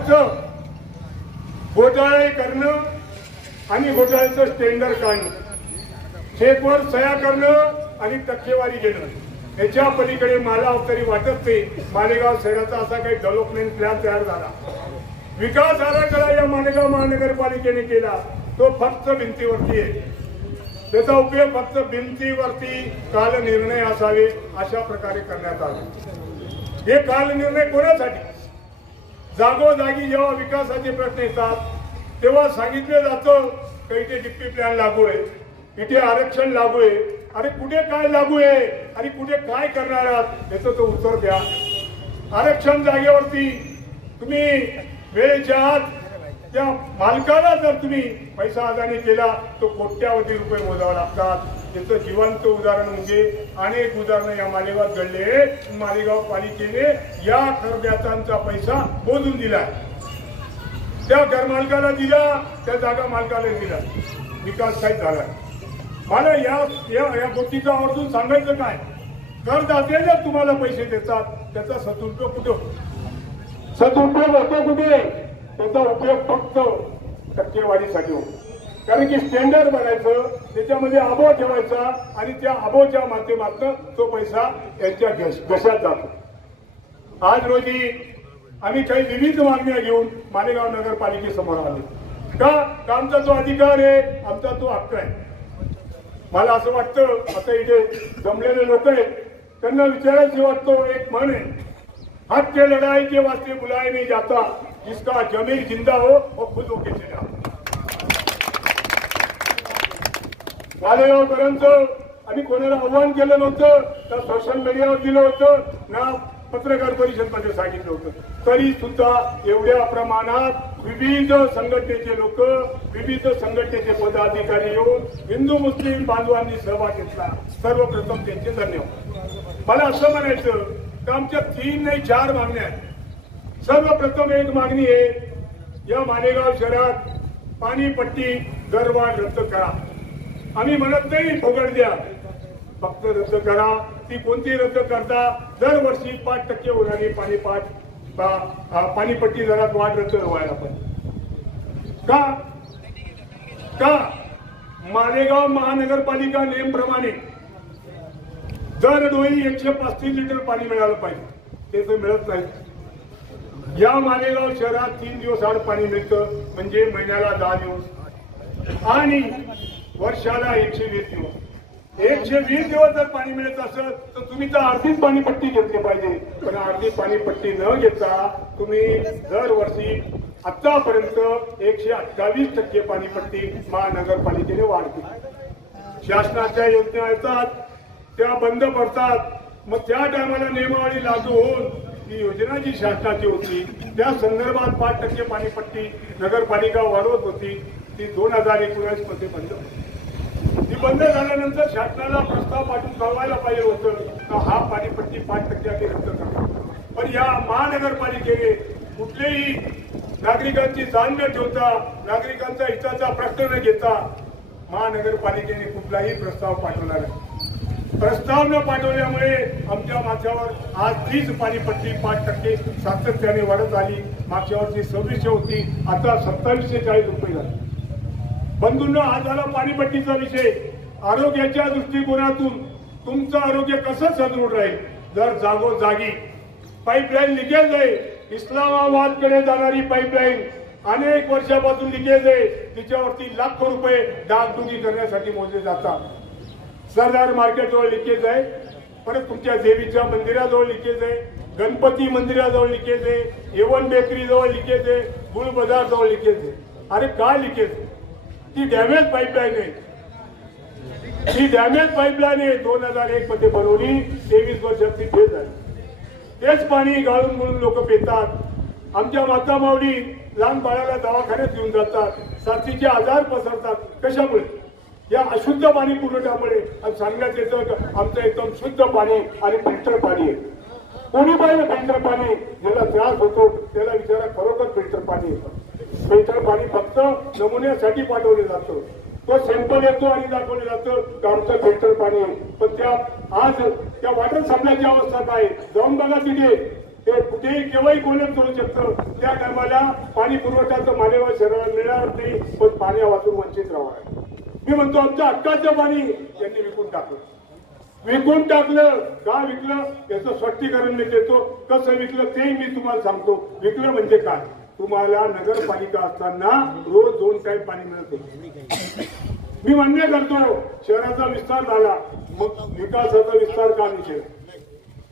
फक्त घोटाळे करणं आणि घोटाळ्याचं स्टँडर्ड काढणं, चेकवर सह्या करणं आणि टक्केवारी घेणं, याच्या पलीकडे मला तरी वाटत नाही मालेगाव शहराचा असा काही डेव्हलपमेंट प्लॅन तयार झाला. विकास आराखडा या मालेगाव महानगरपालिकेने केला तो फक्त भिंतीवरती आहे. त्याचा उपयोग फक्त भिंतीवरती काल निर्णय असावे अशा प्रकारे करण्यात आले. हे काल निर्णय कोणासाठी? जागोजागी जेव्हा विकासाचे प्रश्न येतात तेव्हा सांगितलं जातं की इथे डिप्पी प्लॅन लागू आहे, इथे आरक्षण लागू आहे. अरे कुठे काय लागू आहे आणि कुठे काय करणार आहात याचं तो उत्तर द्या. आरक्षण जागेवरती तुम्ही वेळेच्या आत त्या मालकाला जर तुम्ही पैसा अदानी केला तो कोट्यावधी रुपये मोजावे लागतात. त्याचं जिवंत उदाहरण म्हणजे अनेक उदाहरणं या मालेगावात घडले. मालेगाव पालिकेने या करदात्यांचा पैसा मोजून दिला, त्या घरमालकाला दिला, त्या जागा मालकाला दिला, विकास काही झाला. मला या गोष्टीचं आवर्जून सांगायचं काय, करदाते जर तुम्हाला पैसे देतात त्याचा सदुपयोग कुठे होतो? सदुपयोग होतो कुठे? त्याचा उपयोग फक्त टक्केवारीसाठी होतो. कारण की स्टँडर्ड बनायचं, त्याच्यामध्ये अभाव ठेवायचा आणि त्या अभावाच्या माध्यमातून तो पैसा यांच्या घशात जातो. आज रोजी आम्ही काही विविध मागण्या घेऊन मालेगाव नगरपालिकेसमोर आलो. का? आमचा जो अधिकार आहे, आमचा तो हक्क आहे. मला असं वाटतं आता इथे जमलेले लोक आहेत त्यांना विचारायचं वाटतं, एक म्हण आहे, हक के लढाई के वास्ते बुलाए नहीं जाता, जिसका जमीर जिंदा हो वो खुद होके चला. मालेगावकरांचं आम्ही कोणाला आव्हान केलं नव्हतं, ना सोशल मीडियावर दिलं होतं, ना पत्रकार परिषदेमध्ये सांगितलं होतं. तरी सुद्धा एवढ्या प्रमाणात विविध संघटनेचे लोक, विविध संघटनेचे पदाधिकारी येऊन हिंदू मुस्लिम बांधवांनी सहभाग घेतला. सर्वप्रथम त्यांचे धन्यवाद. मला असं म्हणायचं की आमच्या 3 नाही 4 मागण्या आहेत. सर्वप्रथम एक मागणी आहे, या मालेगाव शहरात पाणीपट्टी दरवाढ रद्द करा. आम्ही म्हणत नाही फुकट द्या, फक्त रद्द करा. ती कोणती रद्द करता? दरवर्षी 5% होणारी पाणीपट्टी दरात वाढ रद्द व्हायला पाहिजे. का? मालेगाव महानगरपालिका नेमप्रमाणे दर डोळी 135 लिटर पाणी मिळालं पाहिजे, ते मिळत नाही. या मालेगाव शहरात 3 दिवस आड पाणी मिळतं, म्हणजे महिन्याला 10 दिवस आणि वर्षाला 120 दिवस. 120 दिवस जर पाणी मिळत असेल तर तुम्ही तर अर्धीच पाणीपट्टी घेतली पाहिजे. पण अर्धी पाणीपट्टी न घेता तुम्ही दरवर्षी आतापर्यंत 128% पाणीपट्टी महानगरपालिकेने वाढ केली. शासनाच्या योजना येतात त्या बंद पडतात. मग त्या टायमाला नियमावली लागू होऊन ती योजना जी शासनाची होती त्या संदर्भात 5% पाणीपट्टी नगरपालिका वाढवत होती, ती 2019 मध्ये बंद. ती बंद झाल्यानंतर शासनाला प्रस्ताव पाठवून कळवायला पाहिजे होतं का हा पाणीपट्टी 5% रद्द करा. पण या महानगरपालिकेने कुठलेही नागरिकांची जाण न ठेवता, नागरिकांचा हिताचा प्रश्न न घेता महानगरपालिकेने कुठलाही प्रस्ताव पाठवला नाही. प्रस्ताव न पाठवल्यामुळे आमच्या माथ्यावर आज तीच पाणीपट्टी 5% सातत्याने वाढत आली. मागच्या वर्षी 2600 होती, आता 2740 रुपये झाली. बंधूंनो, हा झाला पाणीपट्टीचा विषय. आरोग्याच्या दृष्टिकोनातून तुमचं आरोग्य कसं सदृढ राहील जर जागोजागी पाईपलाईन लिकेज आहे. इस्लामाबादकडे जाणारी पाईपलाईन अनेक वर्षापासून लिकेज आहे, तिच्यावरती लाखो रुपये डागडुगी करण्यासाठी मोजले जातात. सरदार मार्केटजवळ लिकेज आहे, परत तुमच्या देवीच्या मंदिराजवळ लिकेज आहे, गणपती मंदिराजवळ लिकेज आहे, एवन बेकरी जवळ लिकेज आहे, गुळ बाजार जवळ लिकेज आहे. अरे काय लिकेज? ती डॅमेज पाईपलाईन आहे. ही डॅमेज पाईपलाईन आहे. 2001 मध्ये बनवली, 23 वर्षात ती फेल झाली. तेच पाणी गाळून गुळून लोक पितात. आमच्या माता माऊली लहान बाळाला दवाखान्यात घेऊन जातात, साथीचे आजार पसरतात. कशामुळे? या अशुद्ध पाणी पुरवठ्यामुळे. आणि सांगण्यात येतं आमचं एकदम शुद्ध पाणी आणि फिल्टर पाणी आहे. कोणी पाहिजे फिल्टर पाणी? ज्याला त्रास होतो त्याला विचारा, खरोखर फिल्टर पाणी येतं. फिल्टर पाणी फक्त नमुन्यासाठी पाठवलं जातं. तो सॅम्पल येतो आणि दाखवलं जातं की आमचं फिल्टर पाणी आहे. पण आज त्या वॉटर सप्लायची अवस्था काय? जाऊन बघा तिथे ते कुठेही केव्हाही कोणच करू शकतं. त्या टायमाला पाणी पुरवठ्याचं मालेगाव शहराला मिळणार नाही, पण पाण्या वाचून वंचित राहावं. मी म्हणतो आमच्या हक्काचं पाणी त्यांनी विकून टाकलं. विकून टाकलं का विकलं याचं स्पष्टीकरण मी देतो. कसं विकलं तेही मी तुम्हाला सांगतो. विकलं म्हणजे काय, तुम्हाला नगरपालिका असताना रोज 2 टाइम पाणी मिळत होतं. मी मान्य करतो शहराचा विस्तार झाला, मग विकासाचा विस्तार का नाही केला,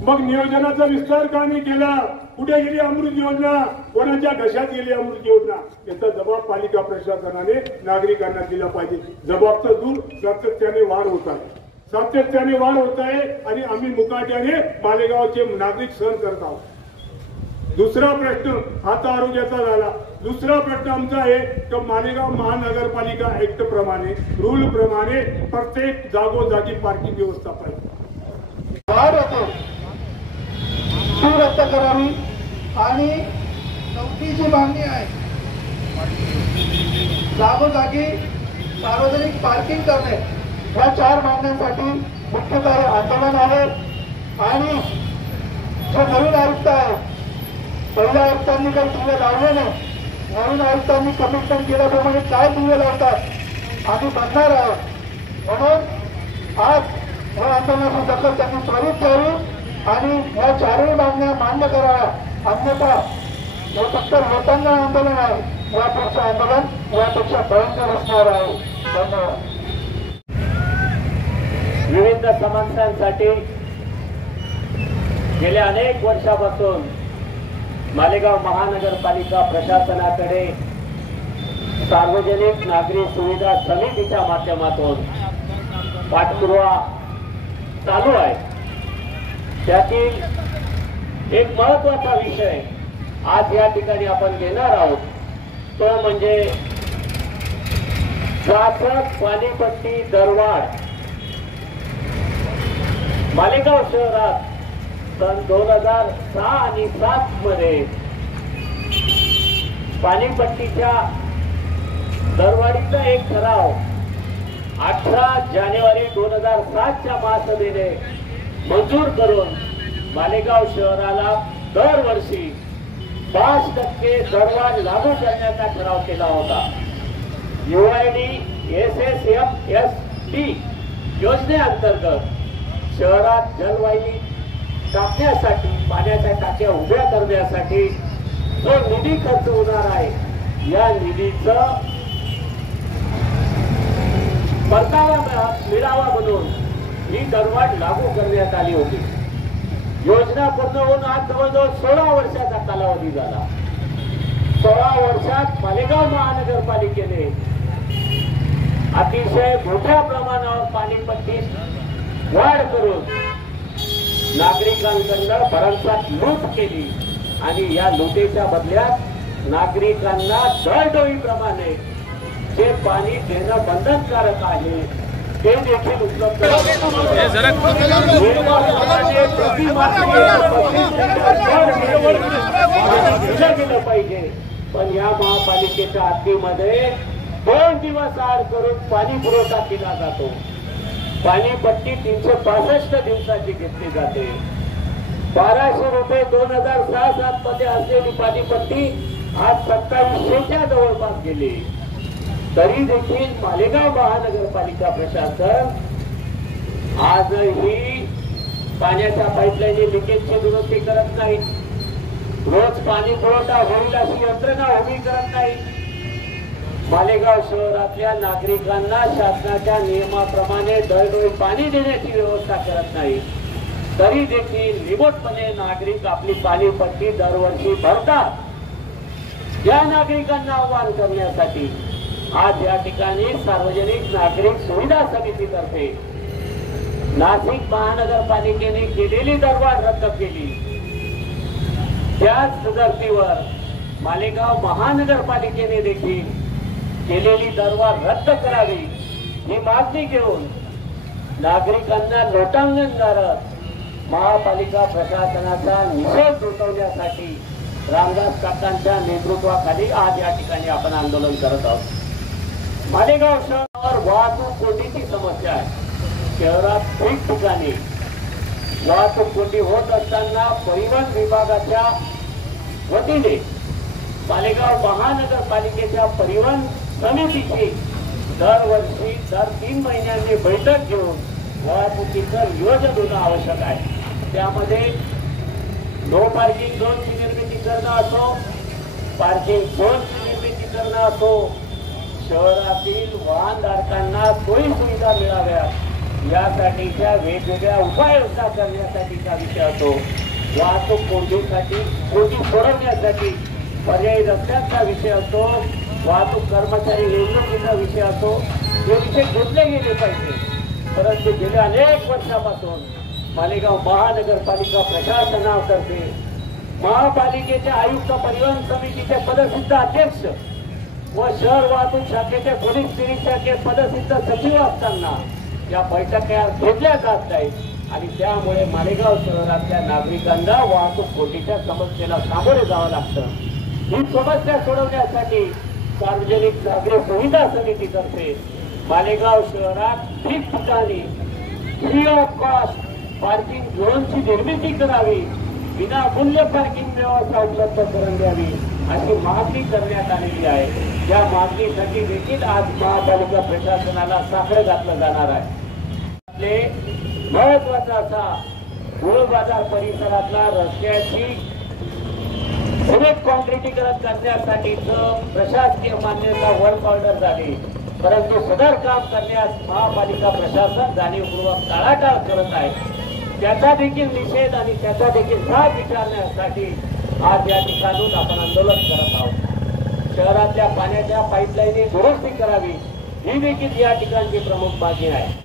मग नियोजनाचा विस्तार का नाही केला, कुठे गेली अमृत योजना, कोणाच्या घशात गेली अमृत योजना, याचा जबाब पालिका प्रशासनाने नागरिकांना दिला पाहिजे. जबाब तर दूर, सातत्याने वाढ होत आहे, सातत्याने वाढ होत आहे आणि आम्ही मुकाट्याने मालेगावचे नागरिक सहन करत आहोत. दुसरा प्रश्न आता आरोग्याचा झाला. दुसरा प्रश्न आमचा आहे की मालेगाव महानगरपालिका ऍक्ट प्रमाणे, रूल प्रमाणे प्रत्येक जागोजागी पार्किंग व्यवस्था पाहिजे. वाढ होते ती रद्द करावी. आणि चौथी जी मागणी आहे, जागोजागी सार्वजनिक पार्किंग करणे, या 4 मागण्यांसाठी मुख्यतः आंदोलन आहे. आणि जो नवीन आयुक्त आहे, पहिल्या आयुक्तांनी काही दिवे लावले नाही, नवीन आयुक्तांनी कमिटमेंट केल्याप्रमाणे काय दिवे लावतात आम्ही बघणार आहोत. म्हणून आज या आंदोलनाची दखल त्यांनी त्वरित घ्यावी आणि या 4ही मागण्या मान्य कराव्या. अन्यथा हे फक्त लोकांना आंदोलन आहे, यापेक्षा आंदोलन यापेक्षा भयंकर असणार आहे. धन्यवाद. विविध समस्यांसाठी गेल्या अनेक वर्षापासून मालेगाव महानगरपालिका प्रशासनाकडे सार्वजनिक नागरी सुविधा समितीच्या माध्यमातून पाठपुरावा चालू आहे. त्यातील एक महत्वाचा विषय आज या ठिकाणी आपण घेणार आहोत, तो म्हणजे शासक पाणीपट्टी दरवाढ. मालेगाव शहरात सन 2006 आणि 7 मध्ये पाणीपट्टीच्या दरवाढीचा एक ठराव 18 जानेवारी 2007च्या महासभेने मंजूर करून मालेगाव शहराला दरवर्षी 5% दरवाढ लागू करण्याचा ठराव केला होता. UID SSFST योजनेअंतर्गत शहरात जलवाहिनी टाकण्यासाठी, पाण्याच्या टाक्या उभ्या करण्यासाठी जो निधी खर्च होणार आहे, या निधीचं परतावा मिळावा म्हणून ही दरवाढ लागू करण्यात आली होती. योजना पूर्ण होऊन आज जवळजवळ 16 वर्षाचा कालावधी झाला. 16 वर्षात मालेगाव महानगरपालिकेने अतिशय मोठ्या प्रमाणावर पाणीपट्टीत वाढ करून नागरिकांकडून भरमसाठ लूट केली आणि या लुटीच्या बदल्यात नागरिकांना दरडोईप्रमाणे जे पाणी देणं बंधनकारक आहे ते देखील उपलब्ध दिलं पाहिजे. पण या महापालिकेच्या हद्दीमध्ये 2 दिवस आड करून पाणी पुरवठा केला जातो. पाणीपट्टी 365 दिवसाची घेतली जाते. 1200 रुपये 2006-07 मध्ये असलेली पाणीपट्टी आज 2700च्या जवळपास गेली. तरी देखील मालेगाव महानगरपालिका प्रशासन आजही पाण्याच्या पाईपलाईन लिकेजची दुरुस्ती करत नाही. रोज पाणी पुरवठा होईल अशी यंत्रणा उभी करत नाही. मालेगाव शहरातल्या नागरिकांना शासनाच्या नियमाप्रमाणे दरडोई पाणी देण्याची व्यवस्था करत नाही. तरी देखील रिमोटपणे नागरिक आपली पाणीपट्टी दरवर्षी भरतात. या नागरिकांना आवाहन करण्यासाठी आज या ठिकाणी सार्वजनिक नागरिक सुविधा समितीतर्फे नाशिक महानगरपालिकेने केलेली दरवाढ रद्द केली. त्याच धर्तीवर मालेगाव महानगरपालिकेने देखील केलेली दरवाढ रद्द करावी ही मागणी घेऊन नागरिकांना लोटांगण करत महापालिका प्रशासनाचा निषेध नोंदवण्यासाठी रामदास काकांच्या नेतृत्वाखाली आज या ठिकाणी आपण आंदोलन करत आहोत. मालेगाव शहरावर वाहतूक कोंडीची समस्या आहे. शहरात ठिकठिकाणी वाहतूक कोंडी होत असताना परिवहन विभागाच्या वतीने मालेगाव महानगरपालिकेच्या परिवहन समितीची दरवर्षी दर 3 महिन्यांनी बैठक घेऊन वाहतुकीचं नियोजन होणं आवश्यक आहे। त्यामध्ये नो पार्किंग झोनची निर्मिती करणं असो, पार्किंग झोनची निर्मिती करणं असो, शहरातील वाहनधारकांना सोयी सुविधा मिळाव्यात यासाठीच्या वेगवेगळ्या उपाययोजना करण्यासाठीचा विषय असो, वाहतूक कोंडी सोडवण्यासाठी पर्यायी रस्त्यांचा विषय असो, वाहतूक कर्मचारी नेमणुकीचा विषय असो, हे विषय घेतले गेले पाहिजे। परंतु गेल्या अनेक वर्षापासून मालेगाव महानगरपालिका प्रशासनातर्फे महापालिकेच्या आयुक्त परिवहन समितीचे पदसिद्ध अध्यक्ष व शहर वाहतूक शाखेचे पोलीस निरीक्षक पदसिद्ध सचिव असताना या बैठका घेतल्या जात नाहीत आणि त्यामुळे मालेगाव शहरातल्या नागरिकांना वाहतूक कोंडीच्या समस्येला सामोरे जावं लागतं। ही समस्या सोडवण्यासाठी सार्वजनिक नागरिक सुविधा समितीतर्फे मालेगाव शहरात ठिकठिकाणी फ्री ऑफ कॉस्ट पार्किंग झोनची निर्मिती करावी, विनामूल्य पार्किंग व्यवस्था उपलब्ध करून द्यावी अशी मागणी करण्यात आलेली आहे। या मागणीसाठी देखील आज महापालिका प्रशासनाला साखर घातलं जाणार आहे। महत्वाचा असा मूळ बाजार परिसरातला रस्त्याची कॉन्क्रिटीकरण करण्यासाठीच प्रशासकीय मान्यता वर्क ऑर्डर झाली, परंतु सदर काम करण्यास महापालिका प्रशासन जाणीवपूर्वक टाळाटाळ करत आहे। त्याचा देखील निषेध आणि त्याचा देखील जाब विचारण्यासाठी आज या ठिकाणून आपण आंदोलन करत आहोत। शहरातल्या पाण्याच्या पाईपलाईन दुरुस्ती करावी ही देखील या ठिकाणची प्रमुख मागणी आहे।